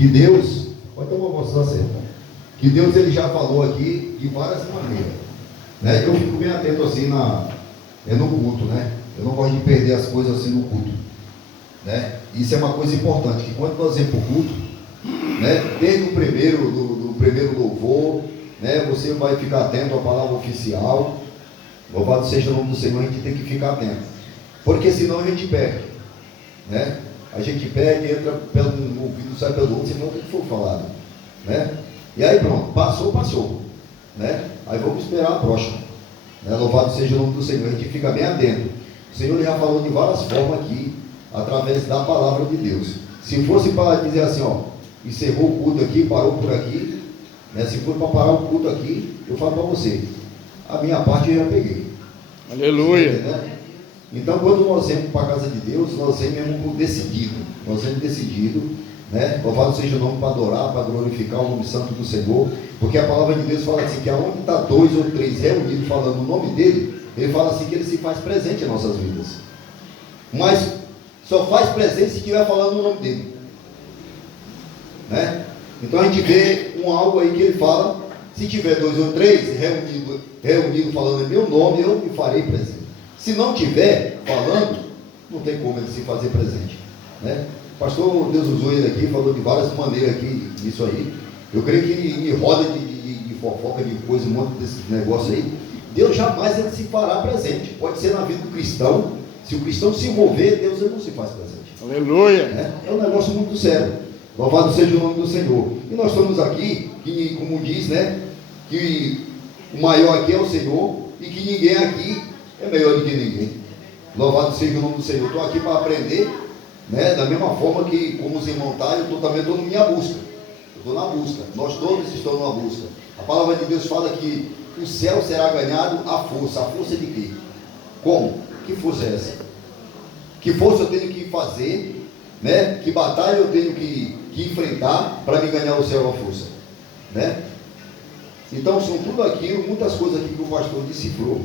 que Deus, pode tomar uma voz certa, que Deus ele já falou aqui de várias maneiras, né? Eu fico bem atento assim no culto, né? Eu não gosto de perder as coisas assim no culto, né? Isso é uma coisa importante, que quando nós vamos para o culto, né? Desde o primeiro, do primeiro louvor, né? Você vai ficar atento à palavra oficial. Louvado seja o nome do Senhor. A gente tem que ficar atento, porque senão a gente perde, né? A gente perde, entra pelo ouvido, sai pelo outro, senão o que for falado, né? E aí pronto, passou, né? Aí vamos esperar a próxima, né? Louvado seja o nome do Senhor. A gente fica bem atento. O Senhor já falou de várias formas aqui, através da palavra de Deus. Se fosse para dizer assim, ó, encerrou o culto aqui, parou por aqui, né? Se for para parar o culto aqui, eu falo para você, a minha parte eu já peguei. Aleluia. Né? Então, quando nós vamos para a casa de Deus, nós vamos decidido, né? Louvado seja o nome, para adorar, para glorificar o nome santo do Senhor, porque a palavra de Deus fala assim, que aonde está 2 ou 3 reunidos falando o nome dele, ele fala assim que ele se faz presente em nossas vidas, mas só faz presente se estiver falando o nome dele, né? Então a gente vê algo aí que ele fala, se tiver 2 ou 3 reunido falando em meu nome, eu me farei presente. Se não tiver falando, não tem como ele se fazer presente, né? Pastor, Deus usou ele aqui, falou de várias maneiras aqui, isso aí. Eu creio que em roda de fofoca, de coisa, um monte desses negócios aí, Deus jamais ele se fará presente. Pode ser na vida do cristão, se o cristão se envolver, Deus ele não se faz presente. Aleluia. Né? É um negócio muito sério. Louvado seja o nome do Senhor. E nós estamos aqui, que, como diz, né, que o maior aqui é o Senhor, e que ninguém aqui é melhor do que ninguém. Louvado seja o nome do Senhor. Estou aqui para aprender, né? Da mesma forma que, como os irmãos estão, eu também estou na minha busca. Eu estou na busca. Nós todos estamos na busca. A palavra de Deus fala que o céu será ganhado à força. A força de quê? Como? Que força é essa? Que força eu tenho que fazer, né? Que batalha eu tenho que enfrentar para me ganhar o céu à força, né? Então são tudo aquilo, muitas coisas aqui que o pastor decifrou.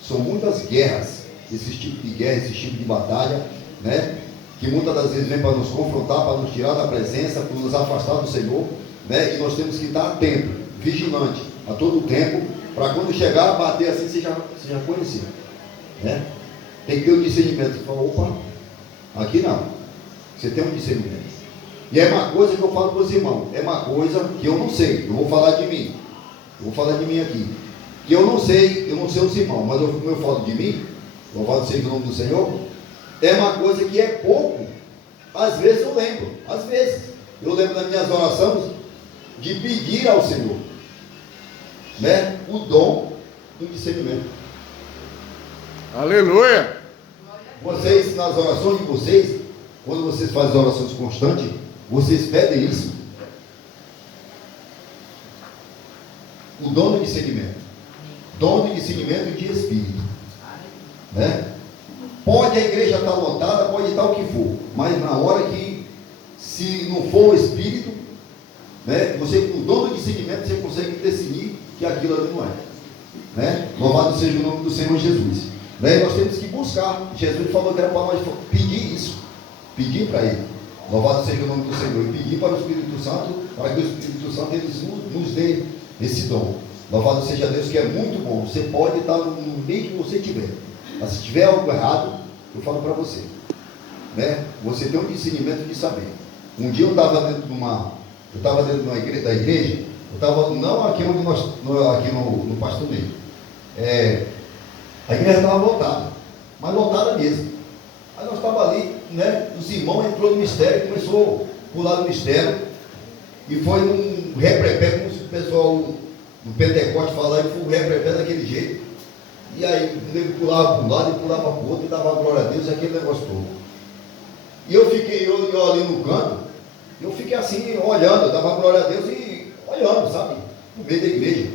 São muitas guerras, esse tipo de guerra, esse tipo de batalha, né? Que muitas das vezes vem para nos confrontar, para nos tirar da presença, para nos afastar do Senhor, né? E nós temos que estar atento, vigilante, a todo tempo, para quando chegar a bater assim, você já conhecia, né? Tem que ter o discernimento. Você fala, opa, aqui não. Você tem um discernimento. E é uma coisa que eu falo para os irmãos, é uma coisa que eu não sei, eu vou falar de mim. Eu vou falar de mim aqui. Que eu não sei os irmãos, mas como eu falo de mim, louvado seja o nome do Senhor, é uma coisa que é pouco. Às vezes eu lembro, eu lembro das minhas orações de pedir ao Senhor, né, o dom do discernimento. Aleluia. Vocês, nas orações de vocês, quando vocês fazem orações constantes, vocês pedem isso, o dom do discernimento. Dom de discernimento de espírito, né? Pode a igreja estar lotada, pode estar o que for, mas na hora que, se não for o espírito, né? Você, com o dom do discernimento, você consegue decidir que aquilo ali não é, né? Louvado seja o nome do Senhor Jesus, né? E nós temos que buscar. Jesus falou que era para nós pedir isso, pedir para Ele. Louvado seja o nome do Senhor, e pedir para o Espírito Santo, para que o Espírito Santo ele nos dê esse dom. Louvado seja Deus, que é muito bom. Você pode estar no meio que você tiver, mas se tiver algo errado, eu falo para você, né? Você tem um discernimento de saber. Um dia eu estava dentro de uma igreja, eu estava não aqui onde nós, aqui no Pastor Meio. A igreja estava lotada, mas lotada mesmo. Aí nós estávamos ali, né? Os irmãos entrou no mistério, começou a pular no mistério, e foi um reprepé, como se o pessoal do Pentecoste falar, e foi um reprepé daquele jeito. E aí ele pulava para um lado e pulava para o outro, e dava glória a Deus, aquele negócio todo. E eu ali no canto, eu fiquei assim, olhando, dava glória a Deus e olhando, sabe, no meio da igreja.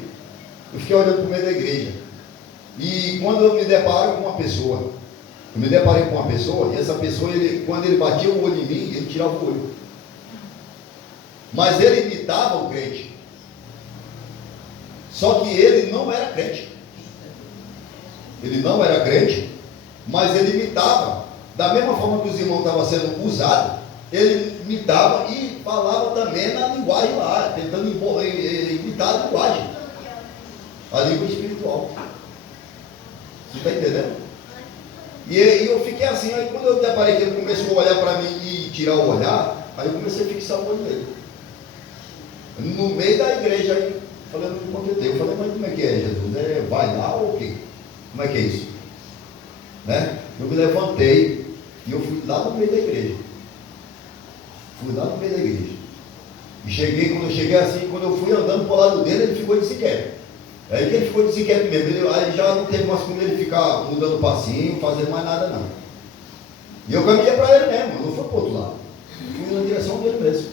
Eu fiquei olhando para o meio da igreja. E quando eu me deparei com uma pessoa, e essa pessoa, quando ele batia o olho em mim, ele tirava o olho. Mas ele imitava o crente. Só que ele não era crente. Ele não era crente, mas ele imitava. Da mesma forma que os irmãos estavam sendo usados, ele imitava e falava também na linguagem lá, tentando imitar a linguagem, a língua espiritual. Você está entendendo? E eu fiquei assim, aí quando eu deparei que ele começou a olhar para mim e tirar o olhar, aí eu comecei a fixar o olho nele. No meio da igreja, aí falando com o eu falei, mas como é que é, Jesus? Vai lá ou o quê? Como é que é isso? Né? Eu me levantei e eu fui lá no meio da igreja. Fui lá no meio da igreja. E quando eu cheguei assim, quando eu fui andando para o lado dele, ele ficou desinquieto. Aí que ele ficou desinquieto mesmo. Aí já não teve mais como ele ficar mudando passinho, fazendo mais nada não. E eu caminhei para ele mesmo, eu não fui para o outro lado. Fui na direção dele mesmo.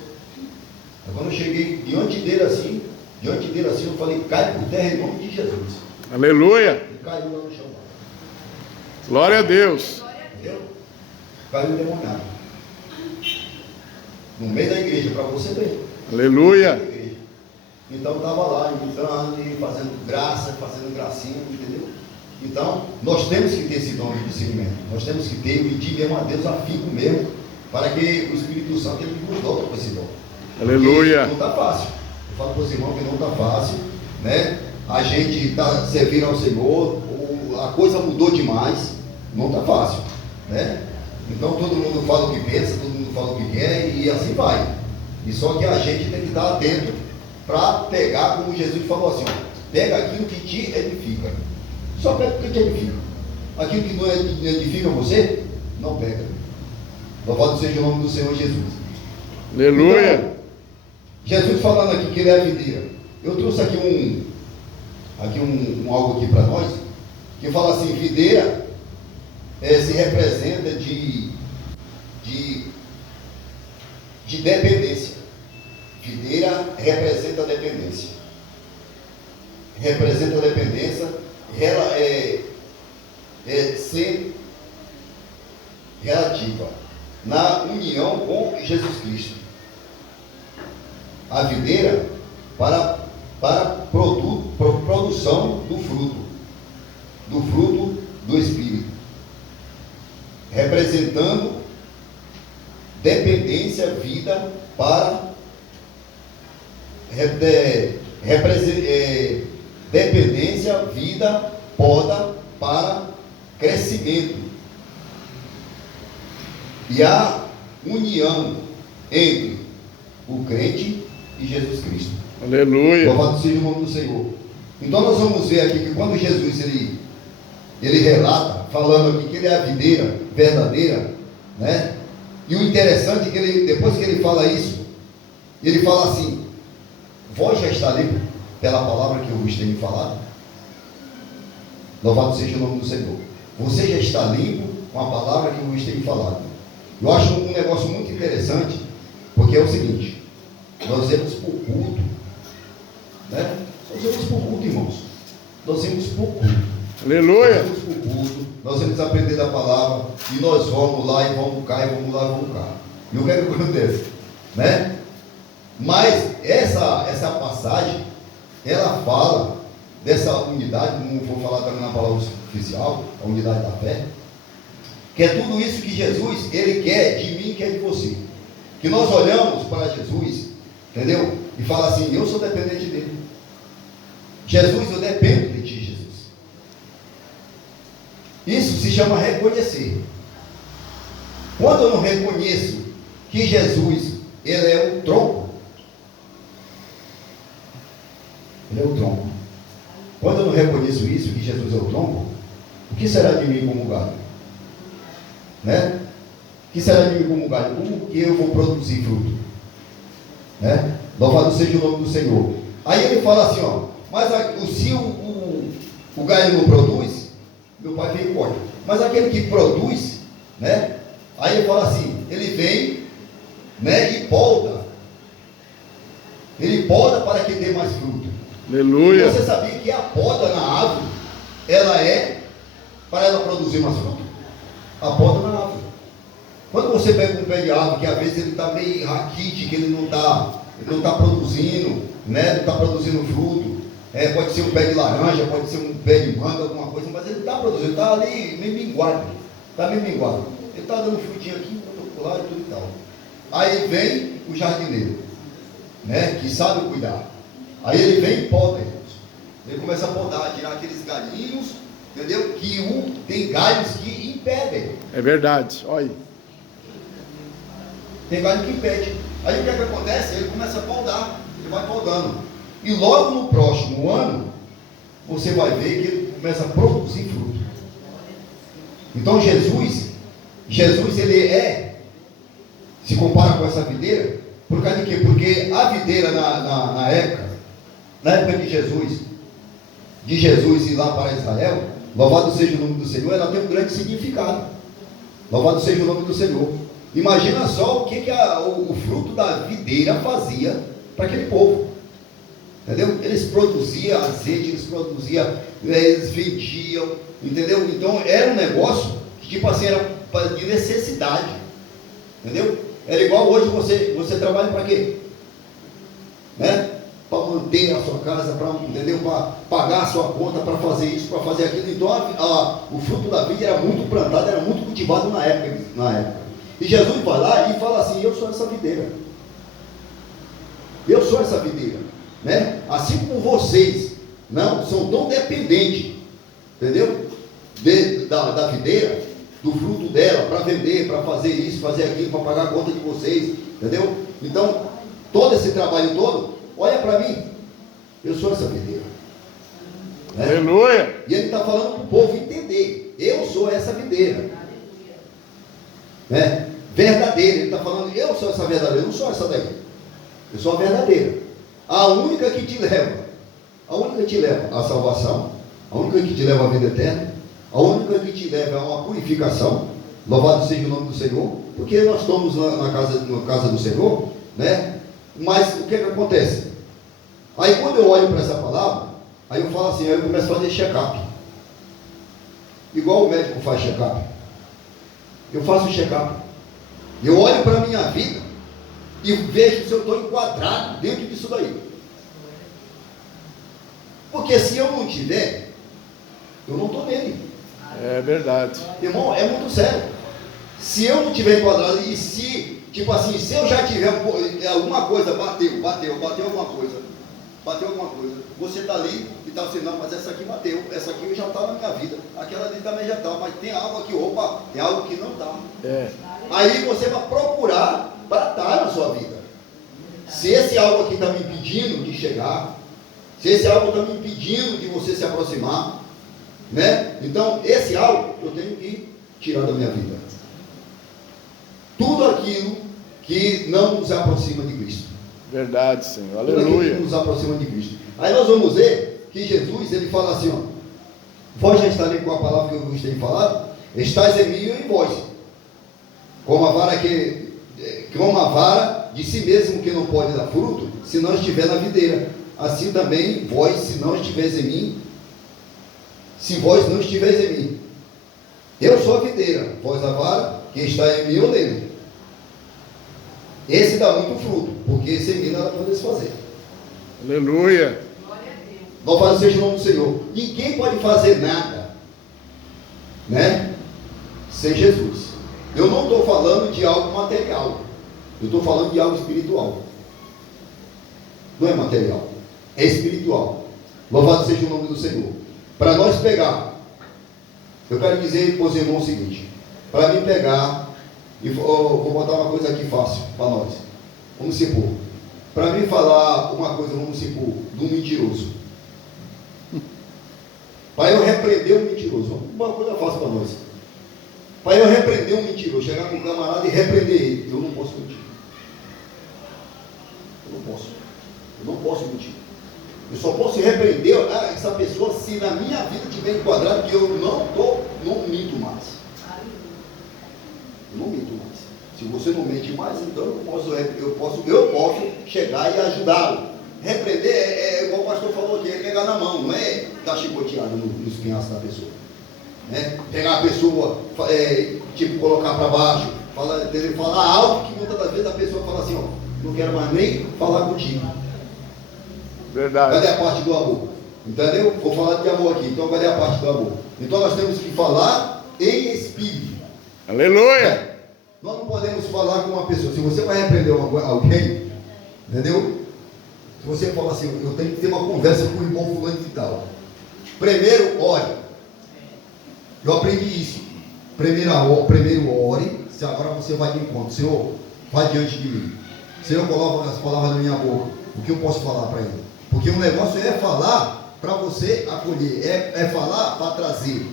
Aí quando eu cheguei diante dele assim, eu falei, cai por terra em nome de Jesus. Aleluia. Ele caiu lá no chão. Glória a Deus. Entendeu? Caiu endemoniado. No meio da igreja, para você ver. Aleluia. Então estava lá, imitando e fazendo graça, fazendo gracinha, entendeu? Então, nós temos que ter esse dom de discernimento. Nós temos que ter, pedir mesmo a Deus afinco mesmo, para que o Espírito Santo ele nos dote com esse dom. Aleluia. Porque não está fácil. Eu falo para os irmãos que não está fácil, né? A gente está servindo ao Senhor, a coisa mudou demais, não está fácil, né? Então todo mundo fala o que pensa, todo mundo fala o que quer e assim vai. E só que a gente tem que estar atento para pegar, como Jesus falou assim, ó, pega aquilo que te edifica. Só pega o que te edifica. Aquilo que não edifica você, não pega. Louvado seja o nome do Senhor Jesus. Aleluia. Então, Jesus falando aqui que ele é a videira. Eu trouxe aqui um algo aqui para nós, que fala assim, videira se representa de dependência. Videira representa a dependência. Representa a dependência, ela ser relativa na união com Jesus Cristo. A videira para produção do fruto do Espírito, representando dependência, vida para dependência, vida, poda para crescimento. E a união entre o crente e Jesus Cristo. Aleluia. Louvado seja o nome do Senhor. Então nós vamos ver aqui que quando Jesus ele relata, falando aqui que ele é a videira verdadeira, né? E o interessante é que depois que ele fala isso, ele fala assim, vós já está limpo pela palavra que eu vos tenho falado. Louvado seja o nome do Senhor. Você já está limpo com a palavra que eu vos tenho falado. Eu acho um negócio muito interessante, porque é o seguinte, nós vamos por culto, né? Nós vamos por culto, irmãos. Nós vamos por culto. Aleluia. Nós vamos por culto, nós vamos aprender da palavra, e nós vamos lá e vamos cá, e vamos lá e vamos cá. E o que é que acontece? Né? Mas essa passagem, ela fala dessa unidade, como vou falar também na palavra oficial, a unidade da fé, que é tudo isso que Jesus, ele quer de mim, quer de você. Que nós olhamos para Jesus, entendeu? E fala assim, eu sou dependente dele. Jesus, eu dependo de ti, Jesus. Isso se chama reconhecer. Quando eu não reconheço que Jesus, ele é o tronco, ele é o tronco. Quando eu não reconheço isso, que Jesus é o tronco, o que será de mim como galho? Né? O que será de mim como galho? Como que eu vou produzir fruto? Né? Louvado seja o nome do Senhor. Aí ele fala assim, ó, mas se o galho não produz, meu pai vem e corta. Mas aquele que produz, né? Aí ele fala assim, ele vem, né? E poda. Ele poda para que dê mais fruto. Aleluia. E você sabia que a poda na árvore, ela é para ela produzir mais fruto? A poda na árvore. Quando você pega um pé de árvore, que às vezes ele está meio raquítico, que ele não está produzindo, né? Não está produzindo fruto. Pode ser um pé de laranja, pode ser um pé de manga, alguma coisa, mas ele está produzindo, está ali meio minguado. Está meio minguado. Ele está dando frutinho aqui, outro lá e tudo e tal. Aí vem o jardineiro, né, que sabe cuidar. Aí ele vem e poda, irmãos. Ele começa a podar, tirar aqueles galhinhos, entendeu? Tem galhos que impedem. É verdade. Olha. Tem galho que impede. Aí o que é que acontece? Ele começa a podar, ele vai podando. E logo no próximo ano, você vai ver que ele começa a produzir fruto. Então Jesus ele se compara com essa videira, por causa de quê? Porque a videira na época de Jesus ir lá para Israel, louvado seja o nome do Senhor, ela tem um grande significado. Louvado seja o nome do Senhor. Imagina só o que o fruto da videira fazia para aquele povo. Entendeu? Eles produziam azeite, eles vendiam, entendeu? Então era um negócio que tipo assim, era de necessidade. Entendeu? Era igual hoje você trabalha para quê? Né? Para manter a sua casa, para pagar a sua conta, para fazer isso, para fazer aquilo. Então o fruto da vida era muito plantado, era muito cultivado na época. E Jesus vai lá e fala assim: eu sou essa videira. Eu sou essa videira, né? Assim como vocês não são tão dependentes, entendeu? Da videira, do fruto dela, para vender, para fazer isso, fazer aquilo, para pagar a conta de vocês, entendeu? Então, todo esse trabalho todo, olha para mim, eu sou essa videira, né? Aleluia. E ele está falando para o povo entender: eu sou essa videira, né? Verdadeira. Ele está falando: eu sou essa verdadeira, eu não sou essa daí, eu sou a verdadeira, a única que te leva à salvação, a única que te leva à vida eterna, a única que te leva a uma purificação. Louvado seja o nome do Senhor, porque nós estamos na casa do Senhor, né? Mas o que acontece? Aí quando eu olho para essa palavra, aí eu falo assim, aí eu começo a fazer check-up, igual o médico faz check-up. Eu faço check-up, eu olho para a minha vida e vejo se eu estou enquadrado dentro disso daí. Porque se eu não tiver, eu não estou nele. É verdade. Irmão, é muito sério. Se eu não tiver enquadrado, e se, tipo assim, se eu já tiver alguma coisa, bateu alguma coisa, você está ali e está assim: não, mas essa aqui bateu, essa aqui já está na minha vida, aquela ali também já está, mas tem algo aqui, opa, tem algo que não está. Aí você vai procurar para estar na sua vida. Se esse algo aqui está me impedindo de chegar, se esse algo está me impedindo de você se aproximar, né? Então esse algo eu tenho que tirar da minha vida. Tudo aquilo que não nos aproxima de Cristo. Verdade, Senhor. Tudo aquilo Aleluia. que nos aproxima de Cristo. Aí nós vamos ver que Jesus, ele fala assim, ó: vós já estarei com a palavra que eu vos tenho falado, estáis em mim e eu em vós, como a vara de si mesmo que não pode dar fruto, se não estiver na videira, assim também vós, se não estiveres em mim, se vós não estiveres em mim. Eu sou a videira, vós a vara, que está em mim ou nele. Esse dá muito fruto, porque sem mim nada pode se fazer. Aleluia. Louvado seja o nome do Senhor. Ninguém pode fazer nada, né, sem Jesus. Eu não estou falando de algo material, eu estou falando de algo espiritual. Não é material, é espiritual. Louvado seja o nome do Senhor. Para nós pegar, eu quero dizer para os irmãos o seguinte: para mim pegar, e vou botar uma coisa aqui fácil para nós. Vamos supor, para mim falar uma coisa, vamos supor, de um mentiroso. Para eu repreender um mentiroso, uma coisa fácil para nós. Para eu repreender um mentiroso, chegar com um camarada e repreender ele, eu não posso mentir. Eu não posso mentir. Eu só posso repreender essa pessoa se na minha vida tiver enquadrado que eu não minto mais. Eu não minto mais. Se você não mente mais, então eu posso chegar e ajudá-lo. Repreender é igual o pastor falou aqui, é pegar na mão, não é dar chicoteado nos pinhaços da pessoa. Né? Pegar a pessoa, tipo, colocar para baixo, falar algo que muitas das vezes a pessoa fala assim: ó, não quero mais nem falar contigo. Verdade. Cadê a parte do amor? Entendeu? Vou falar de amor aqui, então cadê a parte do amor? Então nós temos que falar em espírito. Aleluia. Nós não podemos falar com uma pessoa. Se você vai repreender alguém, entendeu? Se você fala assim, eu tenho que ter uma conversa com o irmão fulano de tal. Primeiro, ore. Eu aprendi isso. Primeiro ore. Se agora você vai de encontro. Senhor, vai diante de mim. Senhor, coloca as palavras na minha boca. O que eu posso falar para ele? Porque o negócio é falar para você acolher. É falar para trazer.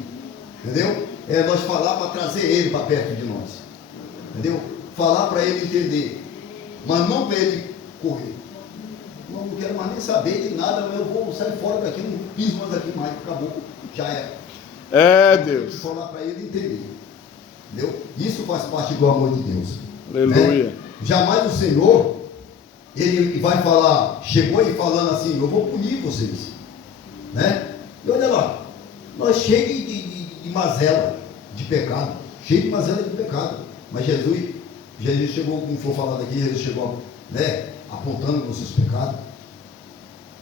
Entendeu? É nós falar para trazer ele para perto de nós. Entendeu? Falar para ele entender. Mas não para ele correr. Não quero mais nem saber de nada. Eu vou sair fora daqui. Não piso mais aqui mais. Acabou. Já era. É, Deus. Falar para ele entender. Entendeu? Isso faz parte do amor de Deus. Aleluia. Né? Jamais o Senhor, ele vai falar, chegou e falando assim, eu vou punir vocês. Né? E olha lá, nós cheios de mazela, de pecado. Cheio de mazela de pecado. Mas Jesus chegou, como for falado aqui, Jesus chegou, né, apontando os seus pecados.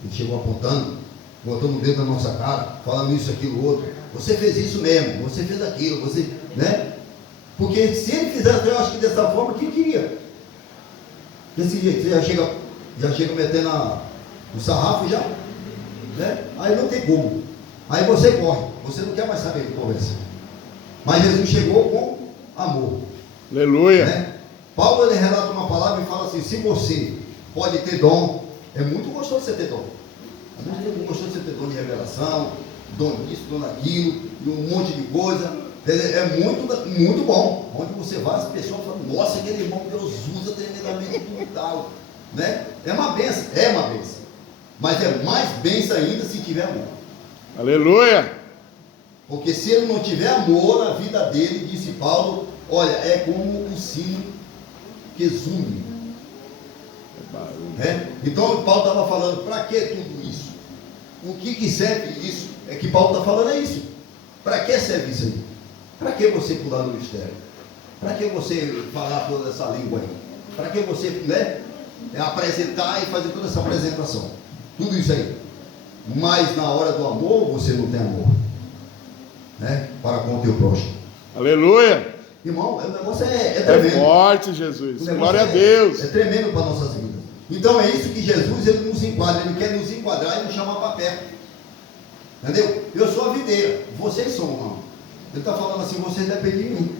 Ele chegou apontando, botando o dedo na nossa cara, falando isso, aquilo, outro. Você fez isso mesmo, você fez aquilo, você, né? Porque se ele fizesse, eu acho que dessa forma, quem queria? Desse jeito, você já chega metendo o sarrafo já, né? Aí não tem como. Aí você corre, você não quer mais saber de conversa. Mas Jesus chegou com amor. Aleluia. Né? Paulo, ele relata uma palavra e fala assim, se você pode ter dom, é muito gostoso você ter dom. É muito gostoso você ter dom de revelação, dom disso, dom daquilo, e um monte de coisa. É muito bom. Onde você vai, as pessoas falam, nossa, aquele irmão Deus usa tremendamente tudo e tal. Né? É uma benção. Mas é mais benção ainda se tiver amor. Aleluia. Porque se ele não tiver amor na vida dele, disse Paulo, olha, é como um sino que zumbi. Então Paulo estava falando, para que tudo isso? O que serve isso? É que Paulo está falando é isso. Para que serve isso aí? Para que você pular no mistério? Para que você falar toda essa língua aí? Para que você, né, apresentar e fazer toda essa apresentação? Tudo isso aí. Mas na hora do amor, você não tem amor, né, para com o teu próximo. Aleluia. Irmão, o negócio é tremendo. É forte, Jesus. Glória a Deus. É tremendo para nossas vidas. Então é isso que Jesus, ele nos enquadra. Ele quer nos enquadrar e nos chamar para perto. Entendeu? Eu sou a videira, vocês são, irmão. Ele está falando assim, vocês dependem de mim.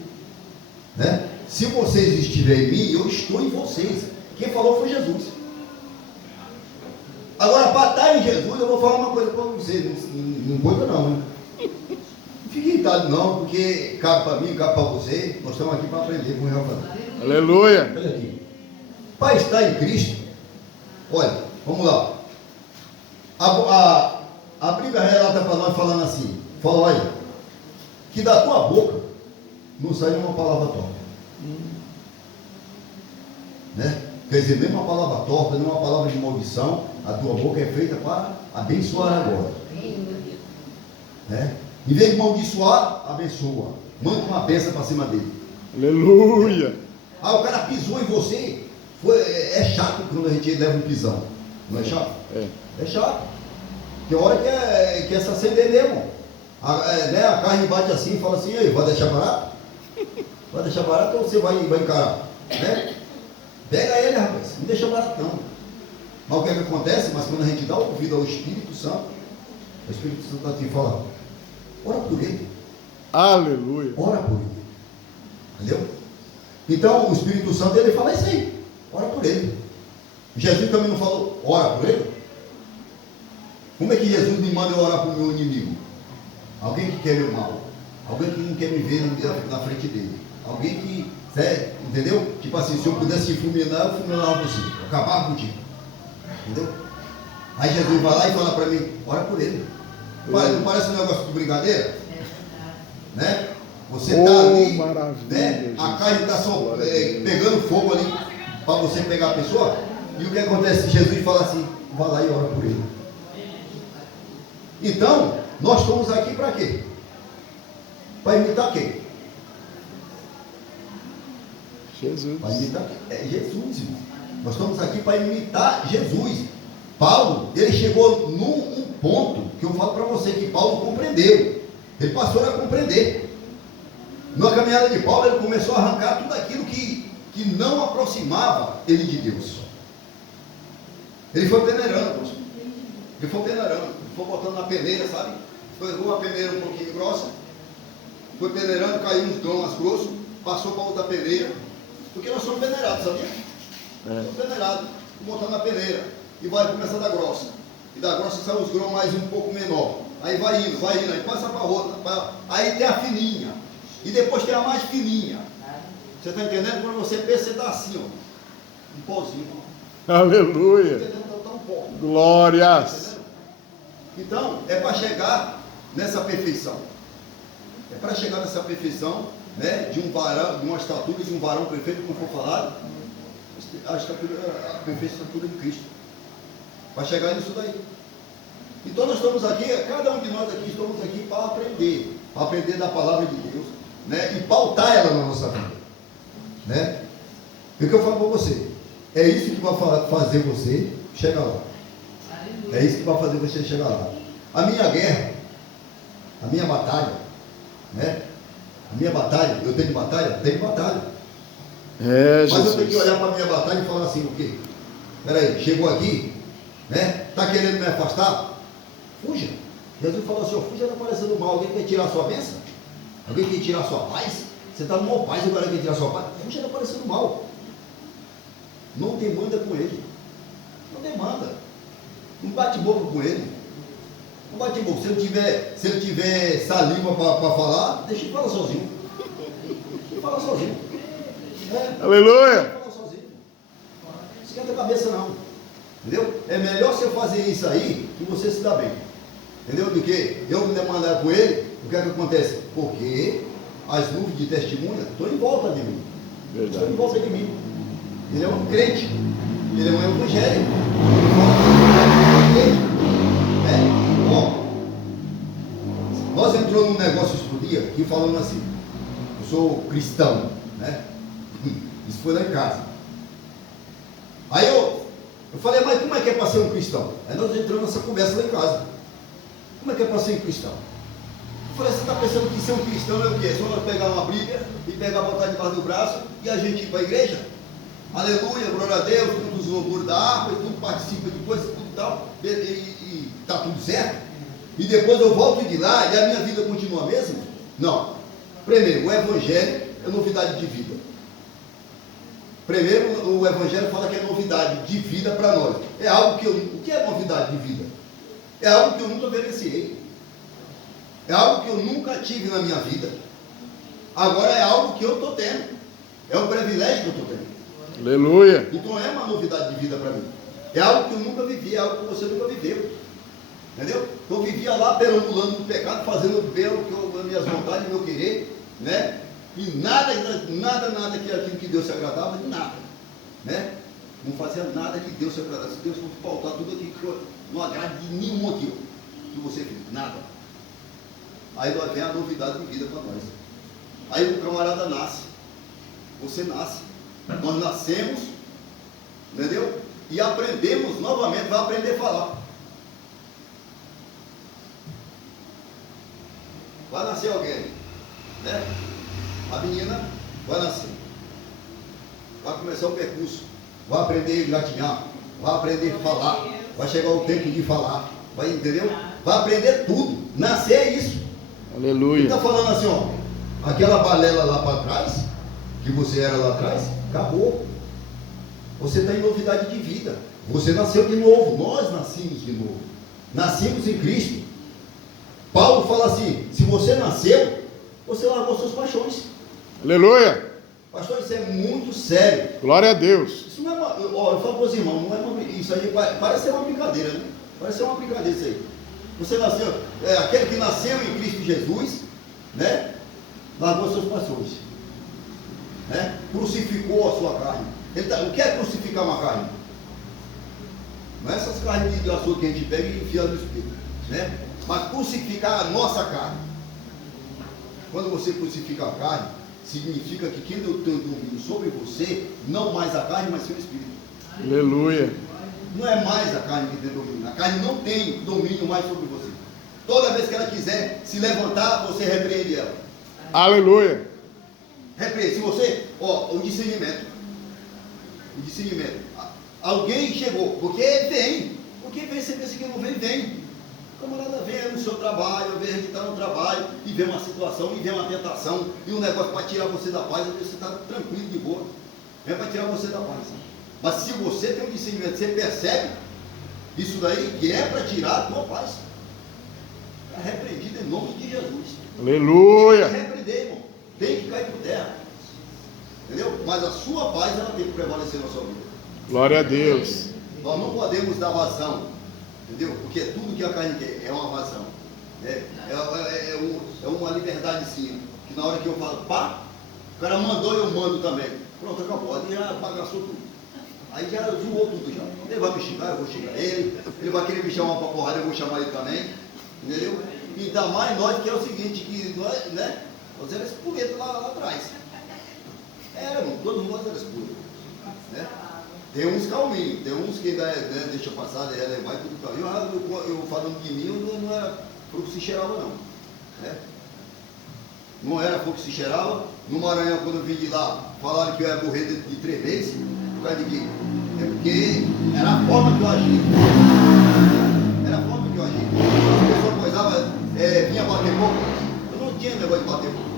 Né? Se vocês estiverem em mim, eu estou em vocês. Quem falou foi Jesus. Agora, para estar em Jesus, eu vou falar uma coisa para vocês. Não coisa não, né? Não fique irritado não, porque cabe para mim, cabe para você. Nós estamos aqui para aprender com o Real Fazer. Aleluia. Olha aqui. Para estar em Cristo, olha, vamos lá. A Bíblia relata para nós falando assim, fala, olha, que da tua boca não sai uma palavra torta. Né? Quer dizer, nem uma palavra torta, nem uma palavra de maldição, a tua boca é feita para abençoar agora. Né? Em vez de maldiçoar, abençoa. Manda uma bênção para cima dele. Aleluia. O cara pisou em você. É chato quando a gente leva um pisão. Não é chato? É chato. Tem hora que é se acender mesmo. A carne bate assim e fala assim, vai deixar barato? Vai deixar barato ou você vai encarar? Né? Pega ele, rapaz, não deixa barato não. Mas o que é que acontece? Mas quando a gente dá ouvido ao Espírito Santo, o Espírito Santo está aqui e fala, ora por ele. Aleluia. Ora por ele. Entendeu? Então o Espírito Santo, ele fala isso aí, ora por ele. Jesus também não falou, ora por ele? Como é que Jesus me manda eu orar por meu inimigo? Alguém que quer meu mal, alguém que não quer me ver na frente dele, alguém que, entendeu? Tipo assim, se eu pudesse te fulminar, eu fulminava você, eu acabava contigo, entendeu? Aí Jesus vai lá e fala para mim, ora por ele. Não parece um negócio de brincadeira? Né? Você está ali, né? A carne está só pegando fogo ali para você pegar a pessoa, e o que acontece? Jesus fala assim, vai lá e ora por ele. Então, nós estamos aqui para quê? Para imitar quem? Jesus. Para imitar Jesus, irmão. Nós estamos aqui para imitar Jesus. Paulo, ele chegou num ponto que eu falo para você, que Paulo compreendeu. Ele passou a compreender. Na caminhada de Paulo, ele começou a arrancar tudo aquilo que não aproximava ele de Deus. Ele foi peneirando, ele foi botando na peneira, sabe? Pegou a peneira um pouquinho grossa, foi peneirando, caiu uns grãos grossos, passou para outra peneira, porque nós somos peneirados, sabia? Somos peneirados, botando na peneira, e vai começar da grossa, e da grossa sai os grãos mais um pouco menor, aí vai indo, aí passa para outra, aí tem a fininha, e depois tem a mais fininha. Você está entendendo? Quando você pensa, você está assim, ó, um pozinho, ó. Aleluia. Tá um pó. Glórias. Então, é para chegar nessa perfeição. É para chegar nessa perfeição, né, de um varão, de uma estatura de um varão perfeito, como foi falado, a perfeita estatura de Cristo. Para chegar nisso daí. Então nós estamos aqui, cada um de nós aqui estamos aqui para aprender da palavra de Deus, né, e pautar ela na nossa vida, né? E o que eu falo para você, é isso que vai fazer você chegar lá. É isso que vai fazer você chegar lá. A minha guerra, a minha batalha, né? A minha batalha, eu tenho batalha? Tenho batalha. É, mas eu tenho que Jesus. olhar para a minha batalha e falar assim, o quê? Peraí, chegou aqui, né? Está querendo me afastar? Fuja. Jesus falou assim, ó, fuja, não parecendo mal. Alguém quer tirar a sua bênção? Alguém quer tirar a sua paz? Você está no mau paz, agora quer tirar a sua paz? Fuja, não parecendo mal. Não demanda com ele. Não demanda. Não bate boca com ele. Não bate boca. Se ele tiver saliva para falar, deixa ele falar sozinho. Deixa ele falar sozinho. Aleluia. Deixa ele falar sozinho. Não esquenta a cabeça não. Entendeu? É melhor você fazer isso aí que você se dá bem. Entendeu? Do que eu me demandar com ele, o que é que acontece? Porque as nuvens de testemunha estão em volta de mim. Verdade. Estão em volta de mim. Ele é um crente. Ele é um evangélico. Nós entramos num negócio outro dia aqui falando assim, eu sou cristão, né? Isso foi lá em casa. Aí eu falei, mas como é que é para ser um cristão? Aí nós entramos nessa conversa lá em casa. Como é que é para ser um cristão? Eu falei, você está pensando que ser um cristão é o quê? Só nós pegar uma Bíblia e pegar, botar debaixo do braço e a gente ir para a igreja? Aleluia, glória a Deus, todos os louvores da harpa e tudo participa de coisas, tudo tal, e está tudo certo. E depois eu volto de lá e a minha vida continua a mesma? Não. Primeiro, o Evangelho é novidade de vida. Primeiro, o Evangelho fala que é novidade de vida para nós. É algo que o que é novidade de vida? É algo que eu nunca vivenciei. É algo que eu nunca tive na minha vida. Agora é algo que eu estou tendo. É um privilégio que eu estou tendo. Aleluia. Então é uma novidade de vida para mim. É algo que eu nunca vivi, é algo que você nunca viveu. Entendeu? Eu vivia lá perambulando no pecado, fazendo bem o que as minhas vontades, o meu querer, né? E nada que aquilo que Deus se agradava, nada. Né? Não fazia nada que Deus se agradasse. Se Deus fosse pautar tudo aqui, que não agrada de nenhum aquilo que você fez, nada. Aí vem a novidade de vida para nós. Aí o camarada nasce. Você nasce. Nós nascemos, entendeu? E aprendemos novamente, vai aprender a falar. Vai nascer alguém, né? A menina vai nascer. Vai começar o percurso. Vai aprender a engatinhar. Vai aprender a falar. Vai chegar o tempo de falar. Vai, entendeu? Vai aprender tudo. Nascer é isso. Aleluia. Está falando assim, ó. Aquela balela lá para trás, que você era lá atrás, acabou. Você está em novidade de vida. Você nasceu de novo. Nós nascemos de novo. Nascemos em Cristo. Paulo fala assim, se você nasceu, você largou suas paixões. Aleluia. Pastor, isso é muito sério. Glória a Deus. Isso não é uma, eu falo para os irmãos, não é uma, isso aí parece ser uma brincadeira, né? Parece ser uma brincadeira isso aí. Você nasceu, aquele que nasceu em Cristo Jesus, né? Largou suas paixões. Né? Crucificou a sua carne. O que é crucificar uma carne? Não é essas carnes de açúcar que a gente pega e enfia no espírito, né? Mas crucificar a nossa carne. Quando você crucifica a carne, significa que quem tem domínio sobre você, não mais a carne, mas seu espírito. Aleluia. Não é mais a carne que tem domínio. A carne não tem domínio mais sobre você. Toda vez que ela quiser se levantar, você repreende ela. Aleluia. Repreende. Se você, o discernimento. Alguém chegou, porque vem. Porque vem, você pensa que não vem, vem. O camarada vem no seu trabalho, vem está no trabalho, e vê uma situação, e vê uma tentação, e um negócio para tirar você da paz, você está tranquilo, de boa. Vem para tirar você da paz. Mas se você tem um discernimento, você percebe isso daí, que é para tirar a tua paz. Está repreendido em nome de Jesus. Aleluia. Tem que repreender, irmão. Tem que cair por terra. Entendeu? Mas a sua paz, ela tem que prevalecer na sua vida. Glória a Deus. Nós não podemos dar vazão. Entendeu? Porque tudo que a carne quer é uma vazão. É uma liberdadezinha. Que na hora que eu falo, pá, o cara mandou, eu mando também. Pronto, acabou. Ali já bagaçou tudo. Aí já zoou tudo já. Ele vai me xingar, eu vou xingar ele. Ele vai querer me chamar para porrada, eu vou chamar ele também. Entendeu? Ainda mais nós, que é o seguinte, que nós, né? Nós éramos espuletos lá atrás. Irmão, todos nós éramos espuletos. Né? Tem uns calminhos, tem uns que ainda deixa passar, vai tudo calminho. Eu falando de mim, eu não era fogo que se cheirava, não. Né? Não era fogo que se cheirava. No Maranhão, quando eu vim de lá, falaram que eu ia morrer de 3 vezes. Por causa de quê? É porque era a forma que eu agia. Era a forma que eu agia. A pessoa coisava, vinha bater pouco. Eu não tinha negócio de bater pouco.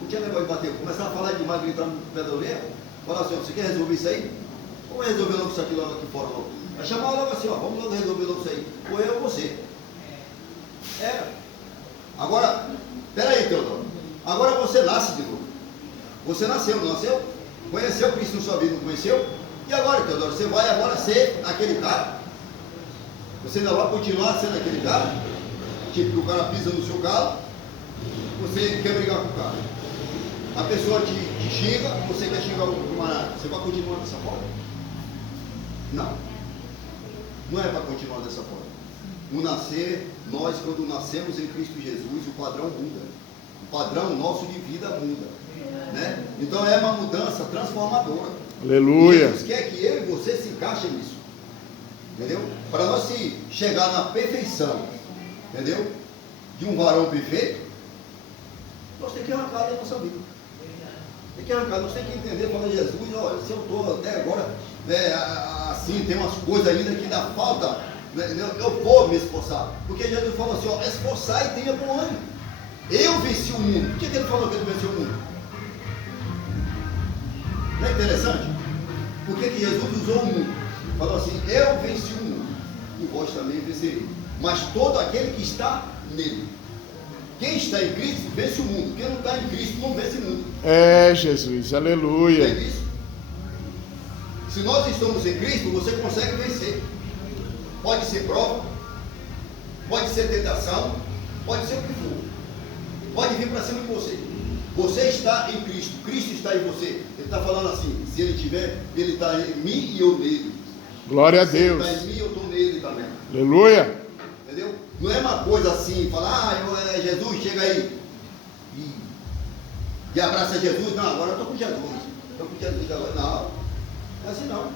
Não tinha negócio de bater pouco. Começava a falar demais, gritar no pé da orelha. Falar assim, você quer resolver isso aí? Vamos resolver logo isso aqui logo aqui fora logo. Aí chamava logo assim, vamos logo resolver logo isso aí. Ou eu ou você. Era. Agora, peraí, Teodoro. Agora você nasce de novo. Você nasceu, não nasceu? Conheceu Cristo na sua vida, não conheceu? E agora, Teodoro, você vai agora ser aquele cara? Você ainda vai continuar sendo aquele cara? Tipo, que o cara pisa no seu carro, você quer brigar com o cara. A pessoa te xinga, você quer xingar o camarada. Você vai continuar dessa forma? Não. Não é para continuar dessa forma. No nascer, nós quando nascemos em Cristo Jesus, o padrão muda. O padrão nosso de vida muda. Né? Então é uma mudança transformadora. Aleluia. E Jesus quer que eu e você se encaixem nisso. Entendeu? Para nós se chegar na perfeição, entendeu? De um varão perfeito, nós temos que arrancar da nossa vida. Tem que arrancar, nós temos que entender, falar, Jesus, olha, se eu estou até agora, assim, tem umas coisas ainda que dá falta, né, eu vou me esforçar. Porque Jesus falou assim, esforçar e tenha bom ânimo. Eu venci o mundo. Por que ele falou que ele venceu o mundo? Não é interessante? Por que Jesus usou o mundo? Falou assim, eu venci o mundo, e vós também vencereis. Mas todo aquele que está nele. Quem está em Cristo vence o mundo. Quem não está em Cristo não vence o mundo. É, Jesus, aleluia. Entende isso? Se nós estamos em Cristo, você consegue vencer. Pode ser prova, pode ser tentação, pode ser o que for. Pode vir para cima de você. Você está em Cristo, Cristo está em você. Ele está falando assim, se ele tiver, ele está em mim e eu nele. Glória a Deus. Se ele está em mim, eu estou nele também. Aleluia. Entendeu? Não é uma coisa assim, falar, Jesus, chega aí. E abraça Jesus. Não, agora eu estou com Jesus. Estou com Jesus agora. Não, não é assim não.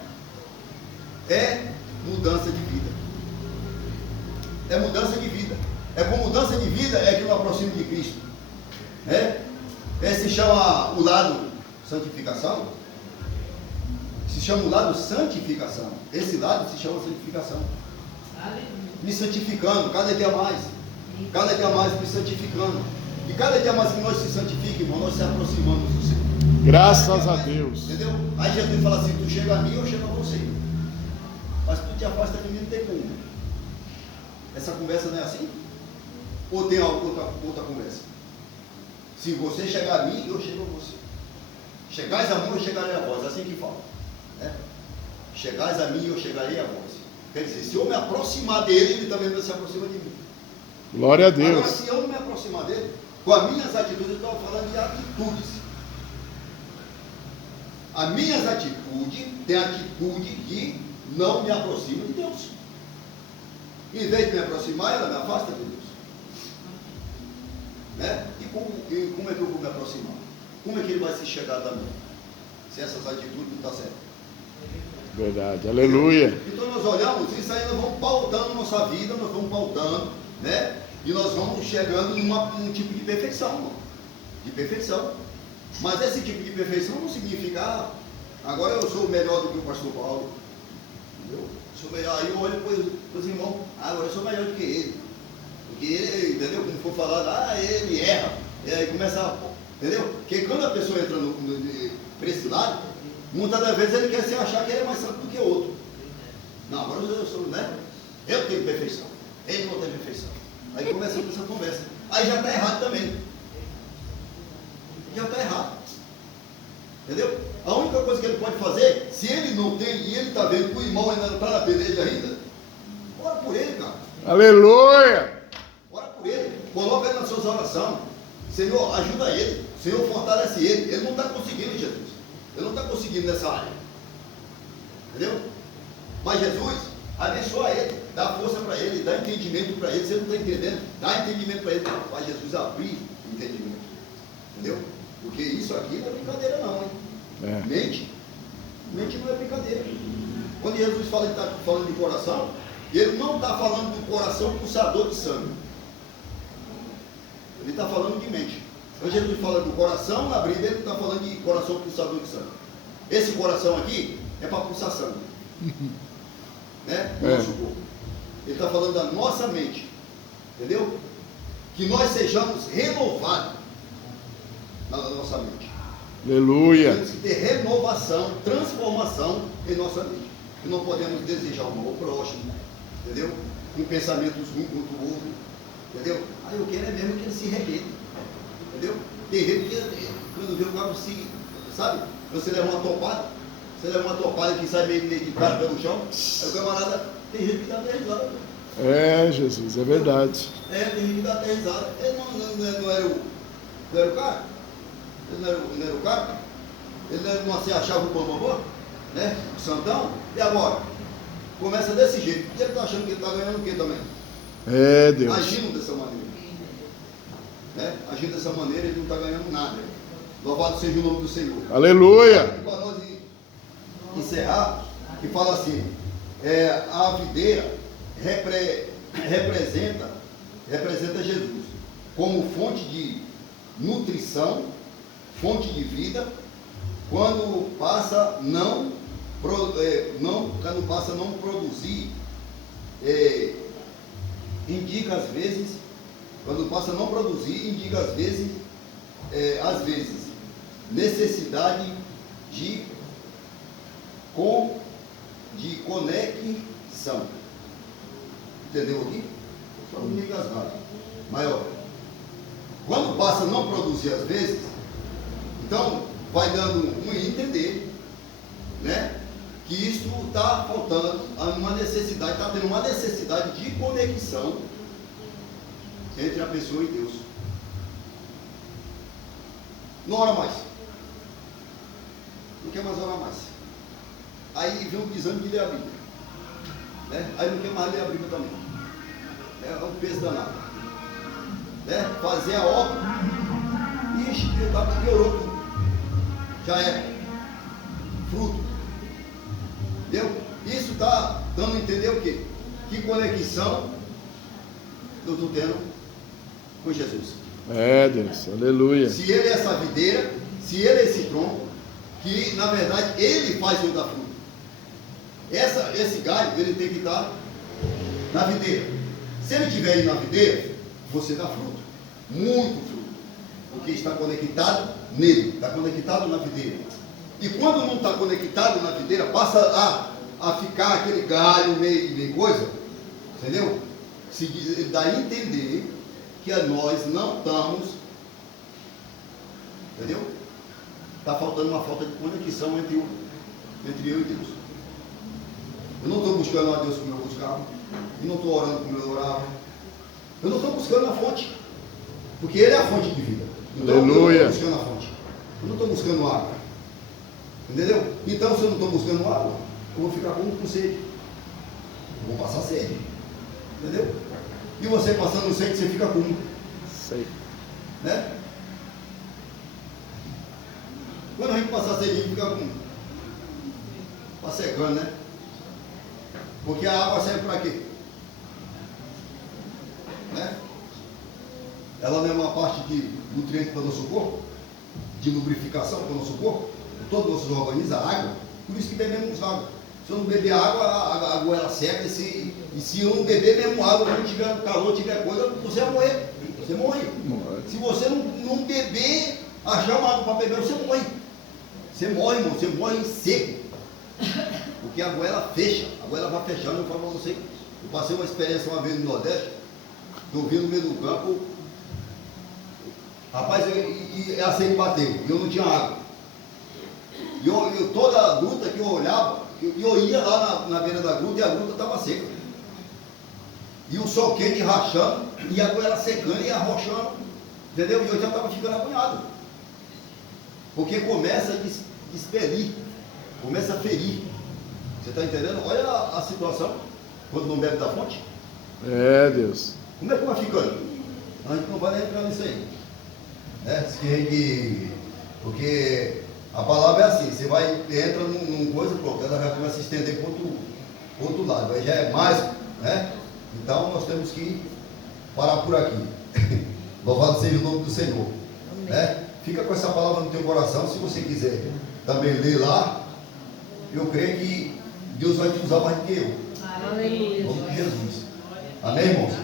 É mudança de vida. É mudança de vida. É com mudança de vida é que eu me aproximo de Cristo. Se chama o lado santificação. Se chama o lado santificação. Esse lado se chama santificação. Me santificando, cada dia mais. Cada dia mais me santificando. E cada dia mais que nós se santifiquemos, irmão, nós se aproximamos do Senhor. Graças a Deus. Entendeu? Aí Jesus fala assim, tu chega a mim, eu chego a você. Mas tu te afasta de mim, não tem como. Essa conversa não é assim? Ou tem outra conversa? Se você chegar a mim, eu chego a você. Chegais a mim, eu chegarei a vós. É assim que fala. Né? Chegais a mim, eu chegarei a vós. Quer dizer, se eu me aproximar dele, ele também se aproxima de mim. Glória a Deus. Agora, se eu não me aproximar dele, com as minhas atitudes, eu estava falando de atitudes. As minhas atitudes têm a atitude que não me aproxima de Deus. Em vez de me aproximar, ela me afasta de Deus. Né? E como é que eu vou me aproximar? Como é que ele vai se chegar também? Se essas atitudes não estão certas. Verdade, aleluia. Então nós olhamos isso aí, nós vamos pautando nossa vida, nós vamos pautando, né? E nós vamos chegando num tipo de perfeição, irmão. De perfeição. Mas esse tipo de perfeição não significa, agora eu sou melhor do que o pastor Paulo. Entendeu? Sou melhor. Aí eu olho para os irmãos, agora eu sou melhor do que ele. Porque ele, entendeu? Como for falado, ele erra. E aí começa, entendeu? Porque quando a pessoa entra para esse lado, muitas das vezes ele quer se achar que ele é mais santo do que o outro. Não, agora eu sou, né? Eu tenho perfeição. Ele não tem perfeição. Aí começa essa conversa. Aí já está errado também. Já está errado. Entendeu? A única coisa que ele pode fazer, se ele não tem, e ele está vendo que o irmão ainda está na peleja ainda, ora por ele, cara. Aleluia! Ora por ele. Coloca ele nas suas orações. Senhor, ajuda ele. Senhor, fortalece ele. Ele não está conseguindo, Jesus. Ele não está conseguindo nessa área. Entendeu? Mas Jesus, abençoa ele. Dá força para ele. Dá entendimento para ele. Você não está entendendo? Dá entendimento para ele. Para Jesus abrir entendimento. Entendeu? Porque isso aqui não é brincadeira não, hein? É. Mente não é brincadeira. Quando Jesus fala que está falando de coração, ele não está falando do coração pulsador de sangue. Ele está falando de mente. Quando Jesus fala do coração, na Bíblia ele está falando de coração pulsador de sangue. Esse coração aqui é para pulsar sangue. Né? Nosso corpo. Ele está falando da nossa mente. Entendeu? Que nós sejamos renovados na nossa mente. Aleluia! Temos que ter renovação, transformação em nossa mente. E não podemos desejar o mal ao próximo, entendeu? Com pensamentos ruins contra o outro, entendeu? Aí eu quero é mesmo que ele se rebente, entendeu? Tem gente que quando vê o cara se, sabe? Você leva uma topada que sai meio de cara pelo chão, aí o camarada, tem gente que dá até risada. É, Jesus, é verdade. Tem gente que dá até risada. Ele não era o cara? Ele não era o cara? Ele não se achava o bambambam, né? O santão. E agora? Começa desse jeito. E ele está achando que ele está ganhando o quê também? É, Deus. Agindo dessa maneira. Né? Agindo dessa maneira, ele não está ganhando nada. Louvado seja o nome do Senhor. Aleluia! E para nós encerrar, que fala assim, a videira representa Jesus como fonte de nutrição, fonte de vida, quando passa a não produzir, indica às vezes necessidade de conexão. Entendeu aqui? Só me engasgado. Maior. Quando passa a não produzir às vezes, então vai dando um entender, né? Que isso está faltando uma necessidade, está tendo uma necessidade de conexão entre a pessoa e Deus. Não ora mais. Não quer mais orar mais. Aí vem um desânimo de ler a Bíblia. Né? Aí não quer mais ler a Bíblia também. É um peso danado. Né? Fazer a obra. Ixi, piorou tudo. Já é. Fruto. Entendeu? Isso está dando a entender o quê? Que conexão eu estou tendo com Jesus. É, Deus, aleluia. Se ele é essa videira, se ele é esse tronco, que na verdade ele faz eu dar fruto. Esse galho, ele tem que estar na videira. Se ele estiver aí na videira, você dá fruto. Muito fruto. Porque está conectado nele, está conectado na videira. E quando não está conectado na videira, passa a ficar aquele galho meio coisa, entendeu? Dá a entender que nós não estamos, entendeu? Está faltando uma falta de conexão entre eu e Deus. Eu não estou buscando a Deus como eu buscava, eu não estou orando como eu orava, eu não estou buscando a fonte, porque Ele é a fonte de vida. Então Aleluia. eu não estou buscando a fonte, eu não estou buscando água, entendeu? Então se eu não estou buscando água, eu vou ficar com sede, eu vou passar sede, entendeu? E você passando sede, você fica com Sei. né? Quando a gente passa sede, a gente fica com está secando, né? Porque a água serve para quê? Né? Ela não é uma parte de nutriente para o nosso corpo? de lubrificação para o nosso corpo, todo o nosso organismo, a água. Por isso que bebemos água. Se eu não beber água, a goela seca. E se eu não beber mesmo água, quando tiver calor, tiver coisa, você vai morrer. Você morre. Se você não beber, achar uma água para beber, você morre. Você morre, irmão. Você morre seco. Porque a goela fecha. A goela vai fechando. Eu falo para você. Eu passei uma experiência uma vez no Nordeste. Eu vi no meio do campo. Rapaz, a sede bateu. E eu não tinha água. E eu toda a gruta que eu olhava, eu ia lá na beira da gruta e a gruta estava seca. E o sol quente rachando, e a goela secando e arrochando, entendeu? E eu já estava ficando agoniado. Porque começa a expelir, começa a ferir. Você está entendendo? Olha a situação, quando não bebe da fonte. É, Deus. Como é que vai ficando? A gente não vai nem entrar nisso aí. Porque a palavra é assim, você entra num coisa, pronto, ela já começa a se estender para o outro lado, aí já é mais, né? Então nós temos que parar por aqui. Louvado seja o nome do Senhor. Né? Fica com essa palavra no teu coração, se você quiser também ler lá, eu creio que Deus vai te usar mais do que eu. Aleluia. Em nome de Jesus. Amém, irmãos?